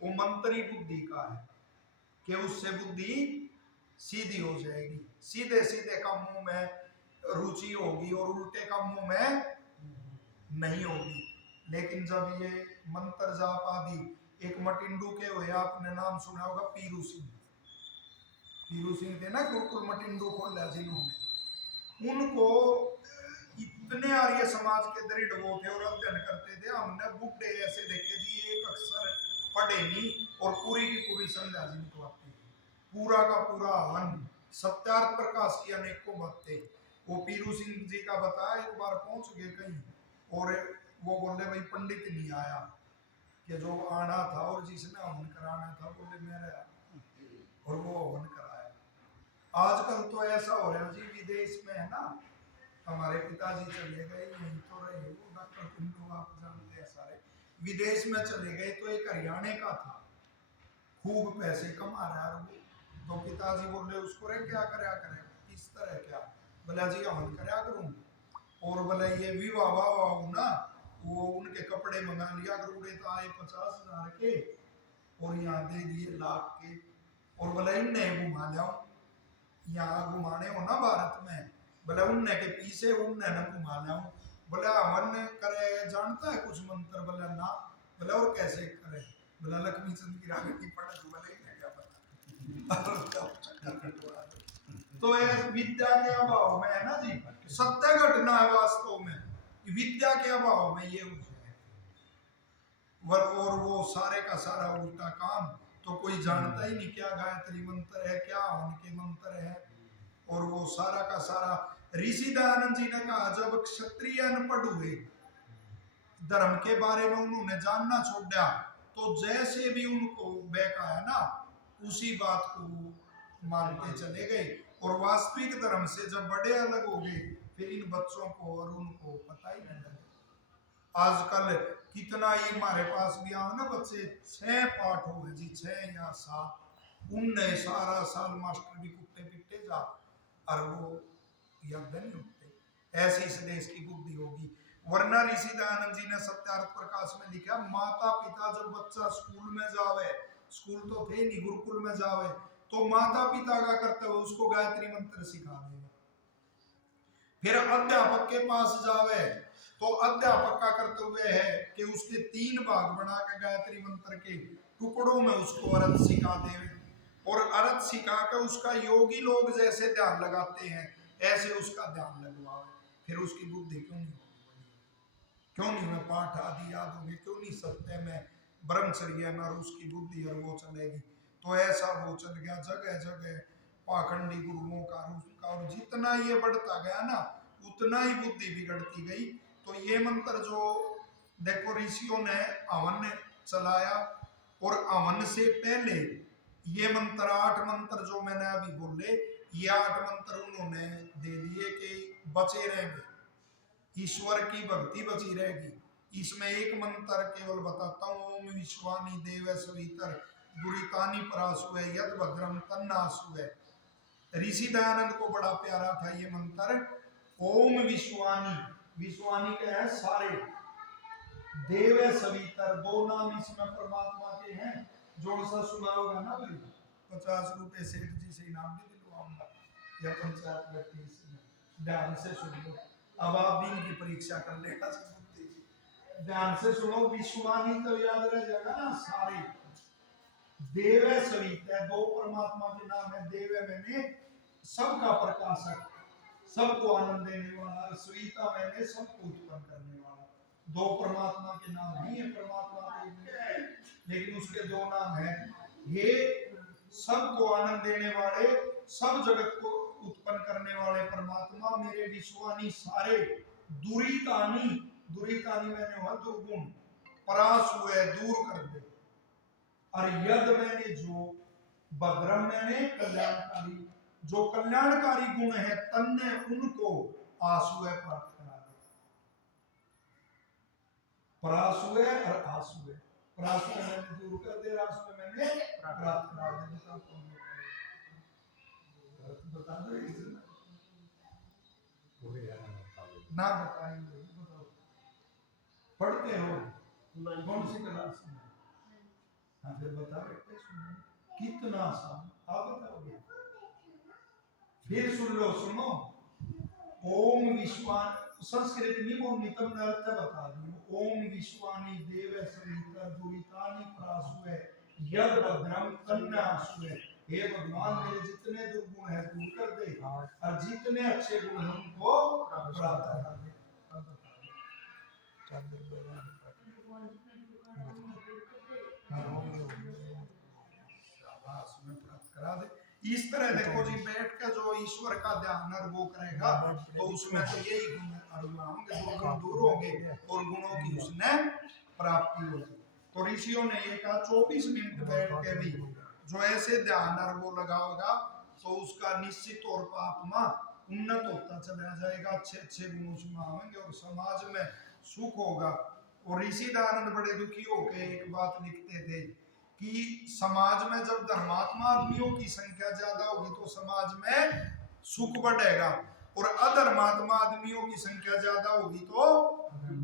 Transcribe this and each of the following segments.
वो मंत्री बुद्धि का है कि उससे बुद्धि सीधी हो जाएगी, सीधे सीधे कामों में रुचि होगी और उल्टे कामों में नहीं होगी। लेकिन जब ये मंत्र जाप आदि, एक मटिंडू के हुए, आपने नाम सुना होगा पीरू सिंह, पीरू सिंह थे ना गुरुकुल मटिंडू खोला जिन्होंने, उनको इतने आर्य समाज के दृढ़ वो थे और अध्ययन करते थे। हमने बुढ़े ऐसे देखे जी, एक अक्षर पढ़े नहीं और पूरी की पूरी संध्या जिनको आती है, पूरा का पूरा हवन, सत्यार्थ प्रकाश की अनेकों बातें। वो पीरू सिंह जी का बताया, एक बार पहुंच गए कहीं और वो बोले भाई पंडित नहीं आया, कि जो आना था और जिसने हवन कराना था बोले मेरा, और वो हवन कराया। आजकल तो ऐसा हो रहा है जी, विदेश में है ना, हमारे पिताजी चले गए, यहीं तो रहे वो डॉक्टर पिंटू, आप जानते हैं सारे, विदेश में चले गए तो एक हरियाणा का था, खूब पैसे कमा रहा है वो, तो पिताजी बोले उसको रे क्या करया करे, किस तरह क्या, बोला जी हवन करया करूँ, और बोले ये विवाह वाह ना, वो उनके कपड़े मंगा लिया, करोड़े तो आए 50,000 के और यहाँ दे दिए लाख के, और बोला इन्हें घुमा लाओ, यहाँ घुमाने हो ना भारत में, बोले उनने के पीछे उनने न घुमा लाओ, बोले हवन करे जानता है कुछ मंत्र, बोले ना, बोले और कैसे करे, बोला लक्ष्मी चंद की रागनी पढ़ा, बोले इन्हें क्या पता। तो ये विद्या के अभाव में है ना जी, सत्य घटना है वास्तव में, विद्या के अभाव में ये और वो सारे का सारा उल्टा काम, तो कोई जानता ही नहीं क्या गायत्री मंत्र है, क्या हवन के मंत्र है, और वो सारा का सारा। ऋषि दयानंद जी ने कहा जब क्षत्रिय अनपढ़ हुए, धर्म के बारे में उन्होंने जानना छोड़ दिया, तो जैसे भी उनको बहकाया ना, उसी बात को मानते चले गए, और वास्तविक धर्म से जब बड़े अलग हो गए, फिर इन बच्चों को और उनको पता ही नहीं लगा। आजकल कितना ही हमारे पास भी आओ ना बच्चे, 6 पाठ हो गए जी, 6 या 7, उनने सारा साल मास्टर भी कुत्ते पिट्टे जा, और वो यज्ञ नहीं उठते। ऐसी इस देश की बुद्धि होगी। वरना ऋषि दयानंद जी ने सत्यार्थ प्रकाश में लिखा, माता पिता जब बच्चा स्कूल में जावे, स्कूल तो थे नहीं, गुरुकुल में जावे, तो माता पिता का करते हुए उसको गायत्री मंत्र सिखा देगा। फिर अध्यापक के पास जावे, तो अध्यापक का करते हुए है कि उसके 3 भाग बना के गायत्री मंत्र के टुकड़ों में उसको अर्थ सिखा देवे, और अर्थ सिखा के उसका योगी लोग जैसे ध्यान लगाते हैं ऐसे उसका ध्यान लगवावे। फिर उसकी बुद्धि क्यों नहीं होगी, क्यों नहीं में पाठ आदि याद होंगे, क्यों नहीं सत्य में ब्रह्मचर्य में और उसकी बुद्धि और वो चलेगी। तो ऐसा वो चल गया जगह जगह पाखंडी गुरुओं का, और जितना ये बढ़ता गया ना उतना ही बुद्धि बिगड़ती गई। तो ये मंत्र जो देखो ऋषियों ने हवन चलाया, और हवन से पहले ये मंत्र 8 मंत्र जो मैंने अभी बोले, ये 8 मंत्र उन्होंने दे दिए कि बचे रहेंगे, ईश्वर की भक्ति बची रहेगी। इसमें एक मंत्र केवल बताता हूँ, ओम विश्वानी देव सवितर दुरितानी परासुए यद भद्रम तन्नासुए। ऋषि दयानंद को बड़ा प्यारा था ये मंत्र, ओम विश्वानी, विश्वानी के है सारे, देव सवितर, 2 नाम इसमें परमात्मा के हैं। जोड़ सा सुना होगा ना भाई, 50 रुपए सेठ जी से इनाम भी दिलवाऊंगा, या पंचायत व्यक्ति से, ध्यान से सुन लो। अब आप भी इनकी परीक्षा कर लेगा, ध्यान से सुनो, विश्वानी तो याद रह जाएगा ना सारे, देव सवित है, 2 परमात्मा के नाम है, देव मैंने सबका प्रकाशक, सबको आनंद देने वाला, स्वीता मैंने सबको उत्पन्न करने वाला। 2 परमात्मा के नाम नहीं है, परमात्मा के लेकिन उसके 2 नाम है, हे सबको आनंद देने वाले, सब जगत को उत्पन्न करने वाले परमात्मा, मेरे विश्वानी सारे, दुरीतानी, दुरीतानी मैंने हुआ दुर्गुण, परास हुए दूर कर दे, और यद मैंने जो, भद्रम मैंने कल्याणकारी, जो कल्याणकारी गुण है तन्ने उनको आसुए प्राप्त करा दे। परासुए और आसुए, परासुए मैंने दूर कर दे, रासुए मैंने प्राप्त करा दे। बता दो ना, बताएंगे, बताओ पढ़ते हो कौन सी क्लास में? फिर बता बेटे सुनो कितना आसान, आप बताओगे। फिर सुन लो, सुनो। ओम विश्वान, संस्कृत नहीं बोलनी, तब मैं अर्थ बता दूं। ओम विश्वानी देव सविता दुरितानि प्रासुए यद भद्रम तन्नासुए। हे भगवान मेरे जितने दुर्गुण है दूर कर दे और जितने अच्छे गुण हैं उनको प्राप्त करा दे। शाबाश, में प्राप्त करा दे। इस तरह देखो जी, बैठ के जो ईश्वर का ध्यान और वो करेगा तो उसमें तो यही गुण होंगे, दुर्गुण दूर होंगे और गुणों की उसने प्राप्ति होगी। तो ऋषियों ने ये कहा 24 मिनट बैठ के भी जो ऐसे ध्यान और वो लगाओगा तो उसका निश्चित तौर पर आत्मा उन्नत होता चला जाएगा, अच्छे अच्छे गुण उसमें आएंगे और समाज में सुख होगा। और ऋषि दयानंद बड़े दुखी होकर एक बात लिखते थे कि समाज में जब धर्मात्मा आदमियों की संख्या ज्यादा होगी तो समाज में सुख बढ़ेगा और अधर्मात्मा आदमियों की संख्या ज्यादा होगी तो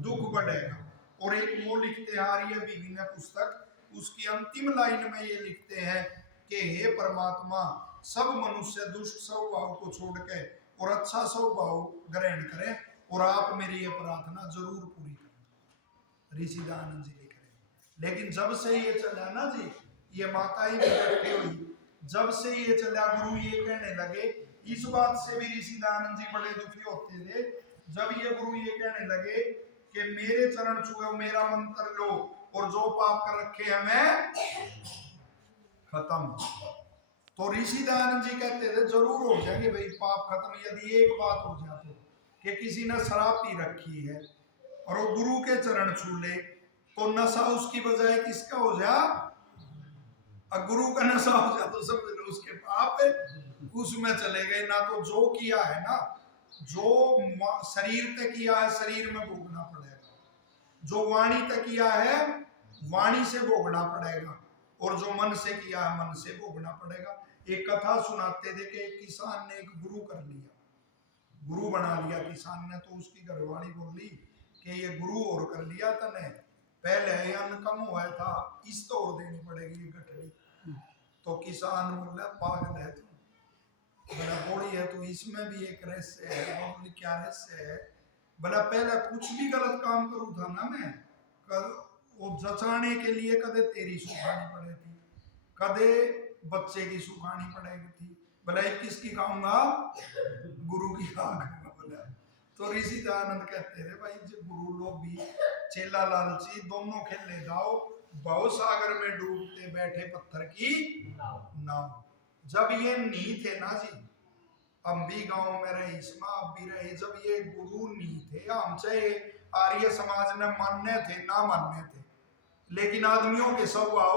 दुख बढ़ेगा। और एक वो लिखते हैं आर्य बीवी ने पुस्तक, उसकी अंतिम लाइन में ये लिखते हैं कि हे परमात्मा, सब मनुष्य दुष्ट स्वभाव को छोड़ के और अच्छा स्वभाव ग्रहण करें और आप मेरी ये प्रार्थना जरूर पूरी करें। ऋषि दयानंद जी लिख रहे हैं। लेकिन जब से ये चला ना जी, ये माता ही बैठी हुई, जब से ये चला गुरु ये कहने लगे, इस बात से भी ऋषि दयानंद जी बड़े दुखी होते थे जब ये गुरु ये कहने लगे कि मेरे चरण छुए मेरा मंत्र लो और जो पाप कर रखे हैं मैं खत्म। तो ऋषि दयानंद जी कहते थे जरूर हो जाएंगे भाई पाप खत्म, यदि एक बात हो जाए तो कि किसी ने शराब पी रखी है और वो गुरु के चरण छू ले तो नशा उसकी बजाय किसका हो जा, गुरु का नशा हो जाए तो समझ लो उसके पाप उसमें चले गए ना। तो जो किया है ना, जो शरीर तक किया है शरीर में भोगना पड़ेगा, जो वाणी तक किया है वाणी से भोगना पड़ेगा और जो मन से किया है मन से भोगना पड़ेगा। एक कथा सुनाते थे कि एक किसान ने एक गुरु कर लिया, गुरु बना लिया किसान ने, तो उसकी घरवाली बोली कि ये गुरु और कर लिया तने, पहले अन्न कम हुआ था इस तो और देनी पड़ेगी ये गठड़ी। तो किसान बोला पागल है तू, बड़ा बोली है तू, इसमें भी एक रहस्य है। बोली क्या रहस्य है? बोला पहले कुछ भी गलत काम करूँ था ना मैं, वो जचाने के लिए कदे तेरी सुखानी पड़े थी, कदे बच्चे की सुखानी पड़ेगी थी, बोला किसकी खाऊंगा? गुरु की खाऊंगा। बोला तो ऋषि दयानंद कहते थे भाई जब गुरु लोग भी चेला लालची दोनों खेले दाओ, बहु सागर में डूबते बैठे पत्थर की नाव। जब ये नहीं थे ना जी, हम भी गांव में रहे इसमें आप भी रहे, जब ये गुरु नहीं थे, हम चाहे आर्य समाज ने मानने थे ना मानने थे, लेकिन आदमियों के स्वभाव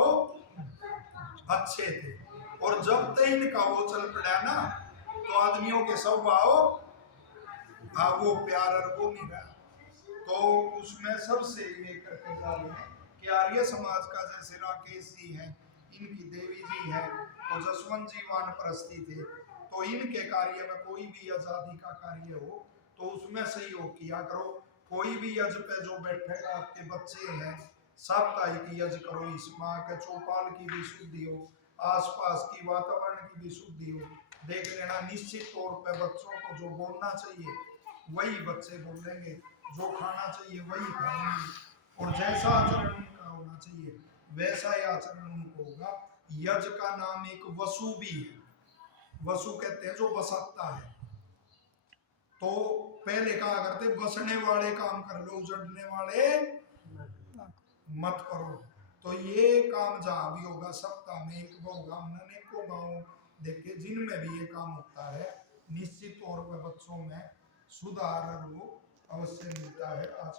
अच्छे थे। और जब तक इनका वो चल पड़ा ना तो आदमियों के स्वभाव वो प्यार और वो नहीं रहा। तो उसमें सबसे ये करके जा रहे हैं कि आर्य समाज का जैसे राकेश जी है, इनकी देवी जी है, तो जसवंत जी वानप्रस्थी थे, तो इनके कार्य में कोई भी आजादी का कार्य हो तो उसमें सहयोग किया करो। कोई भी यज पे जो बैठेगा, आपके बच्चे हैं, साप्ताहिक यज करो, इस माँ के चौपाल की भी शुद्धि हो, आसपास की वातावरण की भी शुद्धि हो। देख लेना निश्चित तौर पे बच्चों को जो बोलना चाहिए वही बच्चे बोलेंगे, जो खाना चाहिए वही खाएंगे और जैसा आचरण उनका होना चाहिए वैसा ही आचरण उनको होगा। यज का नाम एक वसु भी है, वसु कहते हैं जो बसाता है। तो पहले कहा करते बसने वाले काम कर लो, उजड़ने वाले मत करो। तो ये काम जहाँ भी होगा सप्ताह में एक होगा, हमने अनेकों गाँव देखे जिनमें भी ये काम होता है, निश्चित तौर पर बच्चों में सुधार वो अवश्य मिलता है। आज